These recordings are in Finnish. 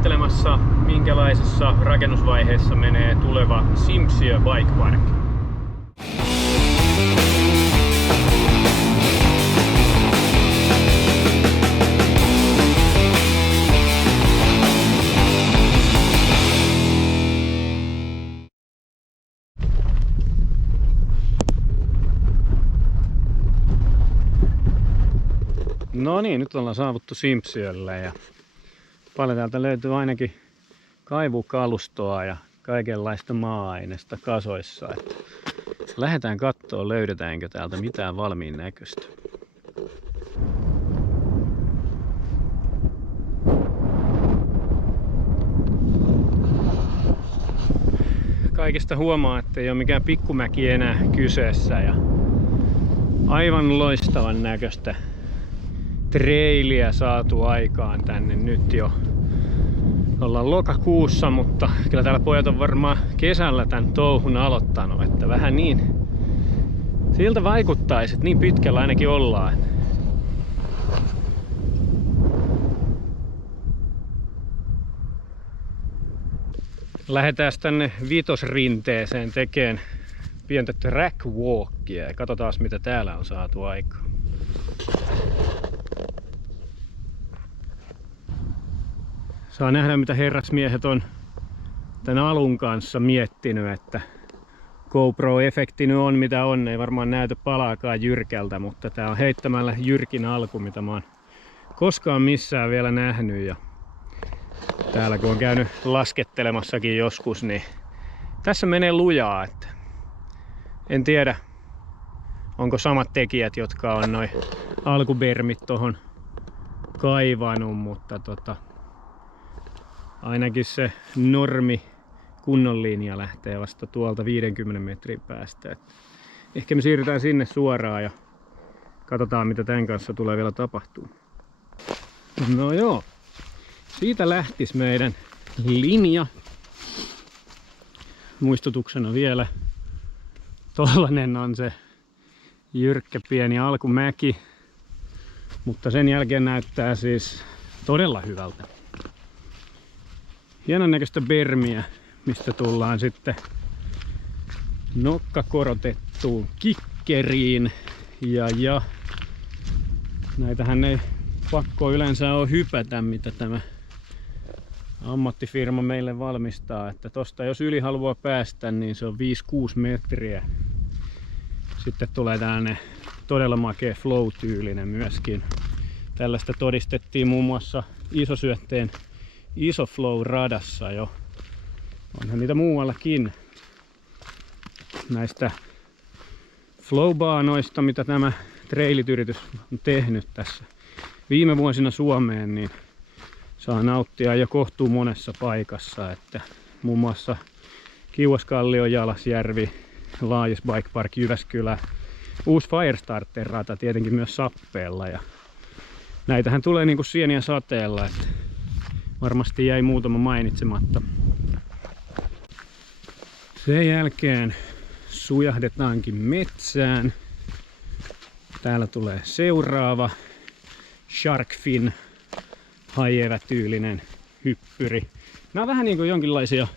katselemassa, minkälaisessa rakennusvaiheessa menee tuleva Simpsiö Bike Park. No niin, nyt ollaan saavuttu Simpsiölle ja paljon täältä löytyy ainakin kaivukalustoa ja kaikenlaista maa-aineesta kasoissa. Että lähdetään katsoa, löydetäänkö täältä mitään valmiin näköistä. Kaikista huomaa, että ei ole mikään pikkumäki enää kyseessä ja aivan loistavan näköistä treiliä saatu aikaan tänne nyt jo. Ollaan lokakuussa, mutta kyllä täällä pojat on varmaan kesällä tän touhun aloittanut, että vähän niin siltä vaikuttaisi, että niin pitkällä ainakin ollaan. Lähdetään tänne vitosrinteeseen tekemään pientä track walkia ja katsotaan mitä täällä on saatu aikaan. Saa nähdä mitä herrasmiehet on tän alun kanssa miettinyt, että GoPro-efekti nyt on mitä on, ei varmaan näytä palaakaan jyrkältä, mutta tää on heittämällä jyrkin alku mitä mä oon koskaan missään vielä nähnyt. Ja täällä kun on käynyt laskettelemassakin joskus, niin tässä menee lujaa, että en tiedä onko samat tekijät, jotka on noi alkubermit tohon kaivanut, mutta ainakin se normi kunnon linja lähtee vasta tuolta 50 metrin päästä. Et ehkä me siirrytään sinne suoraan ja katsotaan mitä tämän kanssa tulee vielä tapahtuu. No joo, siitä lähtis meidän linja. Muistutuksena vielä, tollanen on se jyrkkä pieni alkumäki, mutta sen jälkeen näyttää siis todella hyvältä. Hienon näköistä bermiä, mistä tullaan sitten nokkakorotettuun kikkeriin. Ja näitähän ei pakko yleensä ole hypätä, mitä tämä ammattifirma meille valmistaa. Että tosta jos yli haluaa päästä, niin se on 5-6 metriä. Sitten tulee tällainen todella makea flow-tyylinen myöskin. Tällaista todistettiin muun muassa isosyötteen Isoflow-radassa jo. Onhan niitä muuallakin näistä flowbaanoista, mitä tämä trailit-yritys on tehnyt tässä viime vuosina Suomeen, niin saa nauttia jo kohtuu monessa paikassa. Että muun muassa Kiuaskallio, Jalasjärvi, Laajus Bike Park, Jyväskylä, uusi Firestarter-rata tietenkin myös Sappeella. Ja näitähän tulee niinku sieniä sateella. Että varmasti jäi muutama mainitsematta. Sen jälkeen sujahdetaankin metsään. Täällä tulee seuraava Shark Fin haijevä-tyylinen hyppyri. Nämä on vähän niin kuin jonkinlaisia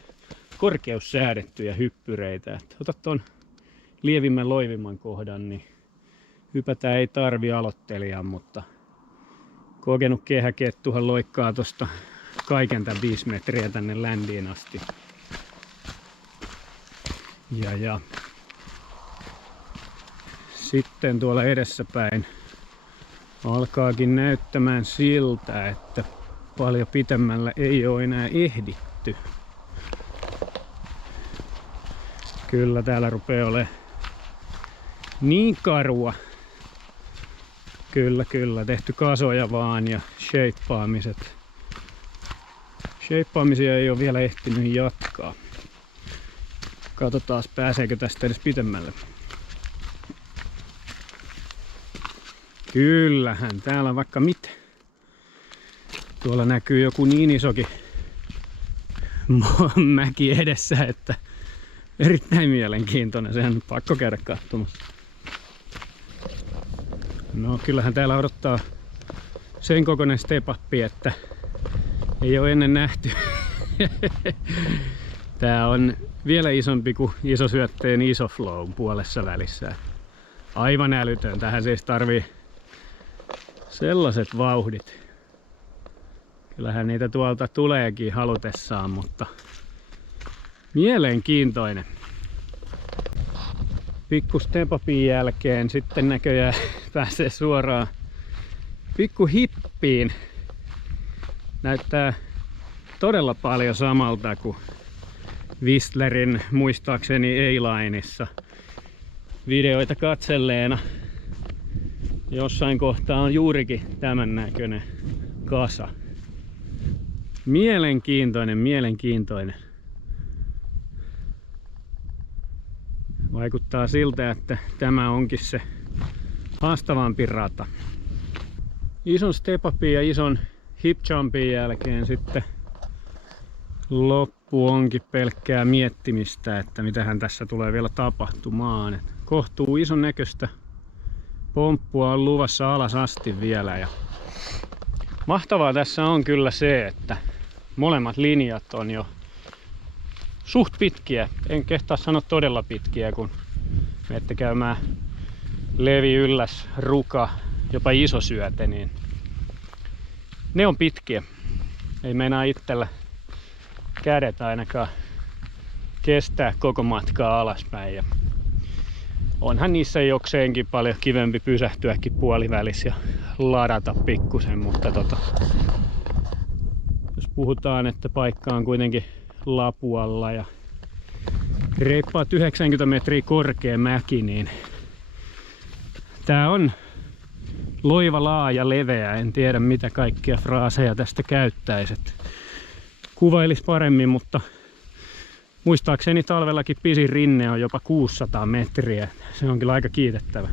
korkeussäädettyjä hyppyreitä. Ota ton lievimmän loivimman kohdan, niin hypätä ei tarvi aloittelijan, mutta kokenut kehäkettuhan loikkaa tosta kaiken tämän 5 metriä tänne ländiin asti. Ja sitten tuolla edessäpäin alkaakin näyttämään siltä, että paljon pitemmällä ei ole enää ehditty. Kyllä täällä rupeaa olemaan niin karua. Kyllä, tehty kasoja vaan ja shapeaamiset. Shapeaamisia ei ole vielä ehtinyt jatkaa. Katsotaan pääseekö tästä edes pitemmälle. Kyllähän täällä on vaikka mitä. Tuolla näkyy joku niin isokin mäki edessä, että erittäin mielenkiintoinen. Sehän on pakko käydä katsomassa. No kyllähän täällä odottaa sen kokoinen step up, että Ei ole ennen nähty. Tää on vielä isompi kuin isosyötteen Isoflow puolessa välissä. Aivan älytön. Tähän siis tarvii sellaiset vauhdit. Kyllähän niitä tuolta tuleekin halutessaan, mutta mielenkiintoinen. Pikku step-upin jälkeen sitten näköjään pääsee suoraan pikku hippiin. Näyttää todella paljon samalta kuin Whistlerin muistaakseni A-Lineissa videoita katselleena. Jossain kohtaa on juurikin tämän näköinen kasa. Mielenkiintoinen, mielenkiintoinen. Vaikuttaa siltä, että tämä onkin se haastavampi rata. Ison step-upin ja ison hip jumpin jälkeen sitten loppu onkin pelkkää miettimistä, että mitähän tässä tulee vielä tapahtumaan. Kohtuu ison näköistä pomppua on luvassa alas asti vielä. Ja mahtavaa tässä on kyllä se, että molemmat linjat on jo suht pitkiä. En kehtaa sanoa todella pitkiä, kun menette käymään Levi, Ylläs, Ruka, jopa Isosyöte, niin ne on pitkiä. Ei meinaa itsellä kädet ainakaan kestää koko matkaa alaspäin. Ja onhan niissä jokseenkin paljon kivempi pysähtyäkin puolivälissä ja ladata pikkusen, mutta jos puhutaan, että paikka on kuitenkin Lapualla ja reippaat 90 metriä korkea mäki, niin tää on loiva, laaja, leveä. En tiedä mitä kaikkia fraaseja tästä käyttäisi. Kuvailis paremmin, mutta muistaakseni talvellakin pisin rinne on jopa 600 metriä. Se on kyllä aika kiitettävä.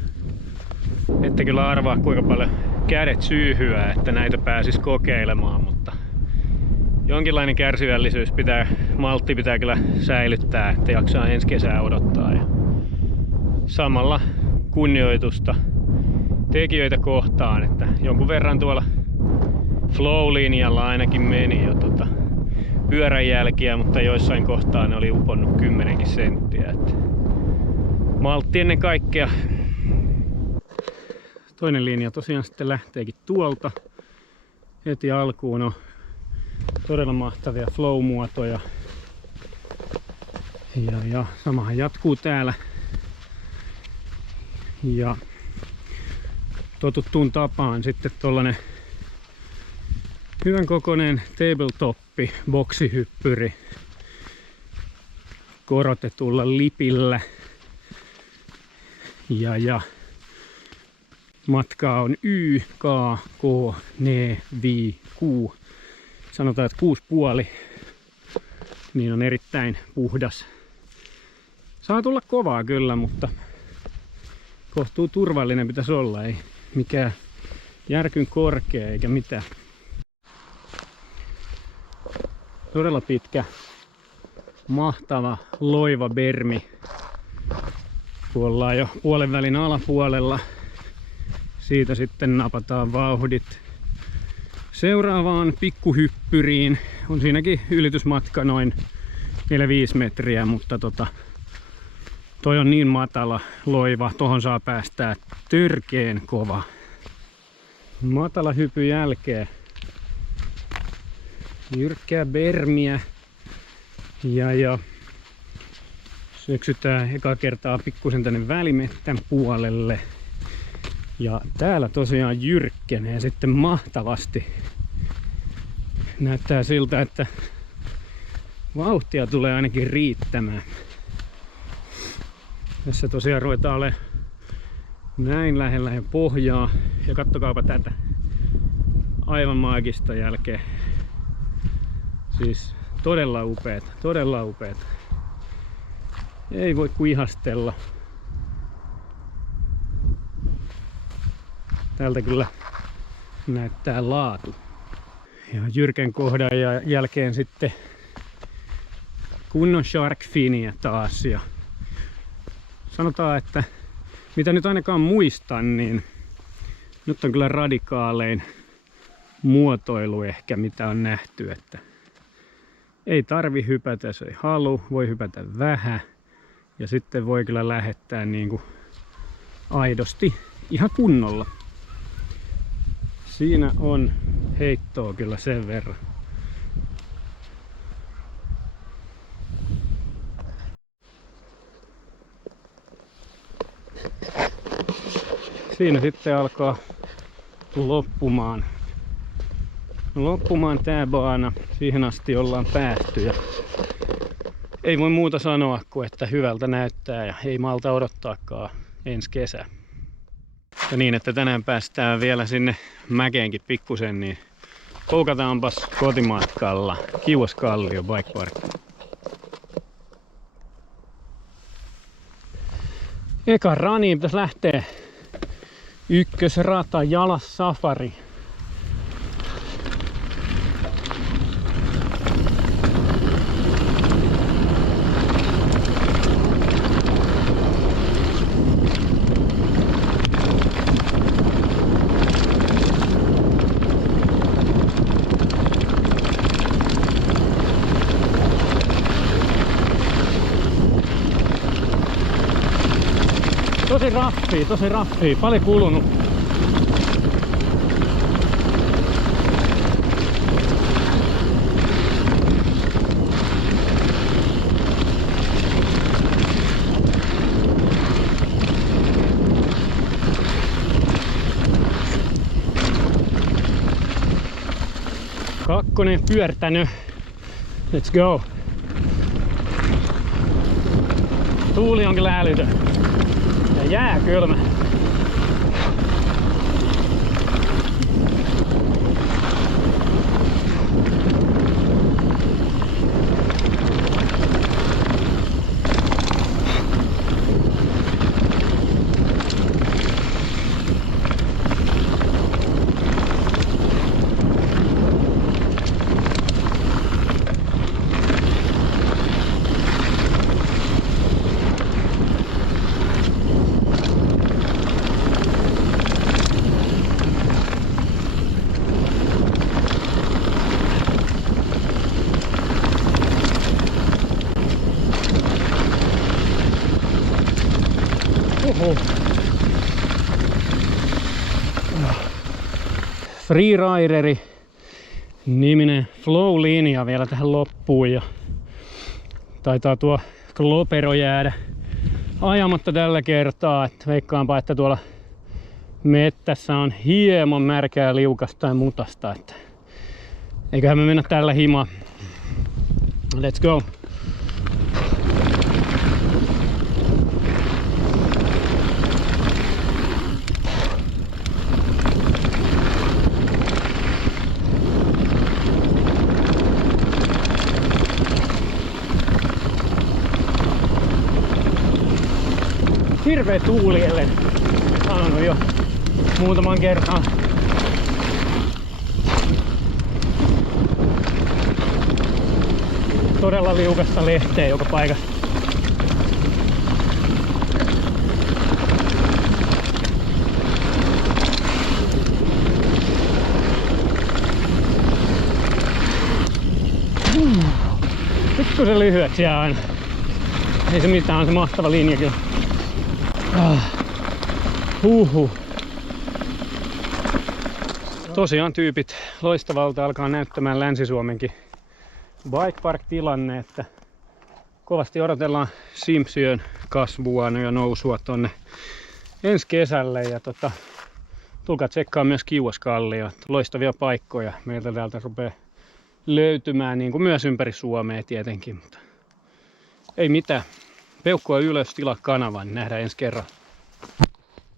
Ette kyllä arvaa kuinka paljon kädet syyhyää, että näitä pääsis kokeilemaan, mutta jonkinlainen kärsivällisyys maltti pitää kyllä säilyttää, että jaksaa ensi kesää odottaa. Ja samalla kunnioitusta tekijöitä kohtaan, että jonkun verran tuolla flow-linjalla ainakin meni jo pyöränjälkiä, mutta joissain kohtaa ne oli uponnut 10 senttiä. Että maltti ennen kaikkea. Toinen linja tosiaan sitten lähteekin tuolta. Heti alkuun on todella mahtavia flow-muotoja. Ja samahan jatkuu täällä. Ja totuttuun tapaan sitten tollanen hyvän kokoinen tabletoppi, boksihyppyri korotetulla lipillä. Ja matkaa on Y, K, K, N, V, Q. Sanotaan, että 6,5. Niin on erittäin puhdas. Saa tulla kovaa kyllä, mutta kohtuu turvallinen pitäisi olla. Ei mikään järkyn korkea eikä mitään. Todella pitkä, mahtava, loiva bermi. Kun ollaan jo puolen välin alapuolella. Siitä sitten napataan vauhdit seuraavaan pikkuhyppyriin. On siinäkin ylitysmatka noin 4-5 metriä, mutta toi on niin matala loiva. Tohon saa päästää törkeen kova. Matala hypyn jälkeen jyrkkää bermiä ja syöksytään eka kertaa pikkusen tänne välimettän puolelle. Ja täällä tosiaan jyrkkenee sitten mahtavasti. Näyttää siltä, että vauhtia tulee ainakin riittämään. Tässä tosiaan ruvetaan olemaan näin lähellä jo pohjaa. Ja kattokaapa tätä. Aivan maagista jälkeen. Siis todella upeeta, todella upeeta. Ei voi kuin ihastella. Tältä kyllä näyttää laatu. Ja jyrkän kohdan ja jälkeen sitten kunnon shark finia taas. Ja sanotaan, että mitä nyt ainakaan muistan, niin nyt on kyllä radikaalein muotoilu ehkä, mitä on nähty, että ei tarvi hypätä, jos ei halua, voi hypätä vähän ja sitten voi kyllä lähettää niinku aidosti ihan kunnolla. Siinä on heittoa kyllä sen verran. Siinä sitten alkaa loppumaan tää baana. Siihen asti ollaan päästy ja ei voi muuta sanoa kuin että hyvältä näyttää ja ei malta odottaakaan ensi kesä. Ja niin, että tänään päästään vielä sinne mäkeenkin pikkusen, niin koukataanpas kotimatkalla Kiuaskallio Bike Park. Eka raniin pitäisi lähteä ykkösrata Jalas Safari. Tosi raffia, paljon kulunut. Kakkonen pyörtänyt. Let's go. Tuuli on kyllä älytön. Ja jää kylmä. Freerideri niminen flow-linja vielä tähän loppuun ja taitaa tuo Glopero jäädä ajamatta tällä kertaa, että veikkaanpa, että tuolla mettässä on hieman märkää liukasta ja mutasta, että eiköhän me mennä tällä himaan. Let's go! Hirveä tuuli, ellen sanonut jo muutaman kertaan. Todella liukasta lehteä joka paikassa. Pikkusen lyhyeksi jää aina. Ei se mitään, on se mahtava linja kyllä. Tosiaan tyypit loistavalta alkaa näyttämään Länsi-Suomenkin Bike Park-tilanne, että kovasti odotellaan Simpsion kasvua ja nousua tonne ensi kesälle ja tulkaa tsekkaa myös Kiuaskallio, loistavia paikkoja meiltä täältä rupeaa löytymään niin kuin myös ympäri Suomea tietenkin, mutta ei mitään. Peukkua ylös, tilaa kanavan, niin nähdään ensi kerralla.